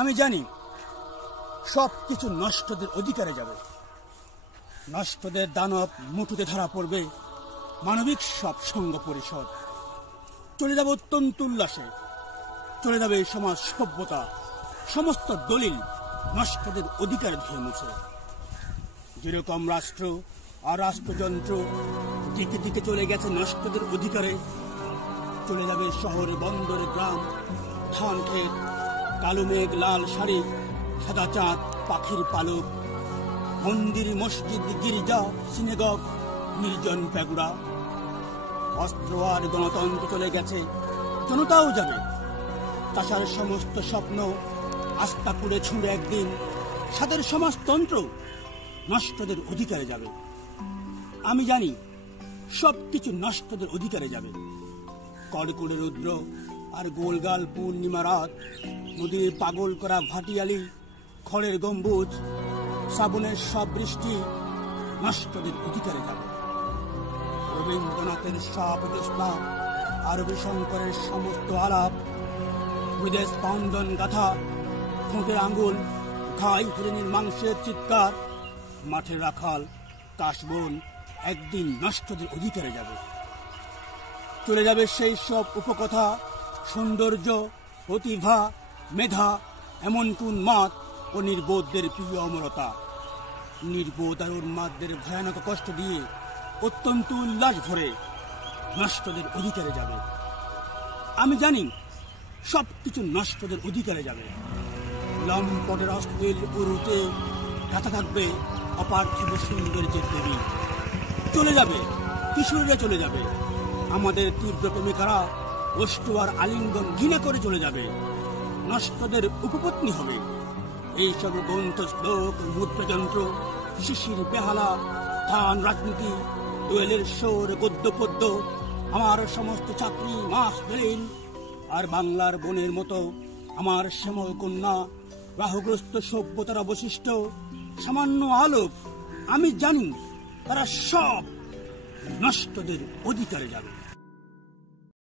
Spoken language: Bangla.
আমি জানি সব কিছু নষ্টদের অধিকারে যাবে। নষ্টদের দানব মুঠোতে ধরা পড়বে মানবিক সব সঙ্গ পরিষদ। চলে যাবে অত্যন্ত উল্লাসে, চলে যাবে সমাজ সভ্যতা, সমস্ত দলিল নষ্টদের অধিকারে ধুয়ে মুছে। যেরকম রাষ্ট্র আর রাষ্ট্রযন্ত্র দিকে দিকে চলে গেছে নষ্টদের অধিকারে, চলে যাবে শহর বন্দর গ্রাম, ধান ক্ষেত, কালো মেঘ লাল শাড়ি, সাদা চাঁদ পাখির পালক, মন্দির মসজিদ গির্জা সিনেগগ নির্জন প্যাগুড়া। অস্ত্র আর গণতন্ত্র চলে গেছে, জনতাও যাবে। চাষার সমস্ত স্বপ্ন আস্থা করে ছুঁড়ে একদিন সাদের সমাজতন্ত্র নষ্টদের অধিকারে যাবে। আমি জানি সবকিছু নষ্টদের অধিকারে যাবে। কড়কুড়ে রুদ্র আর গোলগাল পূর্ণিমা রাত, নদীর পাগল করা ভাটিয়ালি, খড়ের গম্বুজ, শ্রাবণের সব বৃষ্টি নষ্টদের অধিকারে যাবে। রবীন্দ্রনাথের সব জ্যোৎস্না, আরবি শঙ্করের সমস্ত আলাপ, বিদেশ পান্দন গাথা, ঠোঁটের আঙ্গুল, ঘাই হরিণীর মাংসের চিৎকার, মাঠের রাখাল কাশবন একদিন নষ্টদের অধিকারে যাবে। চলে যাবে সেই সব উপকথা, সৌন্দর্য, প্রতিভা, মেধা, এমন কোন মাত ও নির্বোধদের প্রিয় অমরতা। নির্বোধ আর উন্মাদদের ভয়ানক কষ্ট দিয়ে অত্যন্ত উল্লাস ভরে নষ্টদের অধিকারে যাবে। আমি জানি সবকিছু নষ্টদের অধিকারে যাবে। লম্পটের অশ্লীল উরুতে গাথা থাকবে অপার্থিব সৌন্দর্যের দেবী। চলে যাবে কিশোরীরা, চলে যাবে আমাদের তীব্র প্রেমিকারা, অষ্টু আর আলিঙ্গন ঘৃণা করে চলে যাবে। নষ্টদের উপপত্নী হবে এইসব গ্রন্থ, শ্লোক, মুদ্রাযন্ত্র, শিশির বেহালা, ধান রাজনীতি, দোয়েলের সোর, গদ্য পদ্য, আমার সমস্ত ছাত্রী মাস বেলিন আর বাংলার বনের মতো আমার শ্যামল কন্যা, রাহুগ্রস্ত সভ্যতার অবশিষ্ট সামান্য আলোক। আমি জানি তারা সব নষ্টদের অধিকারে যাবে।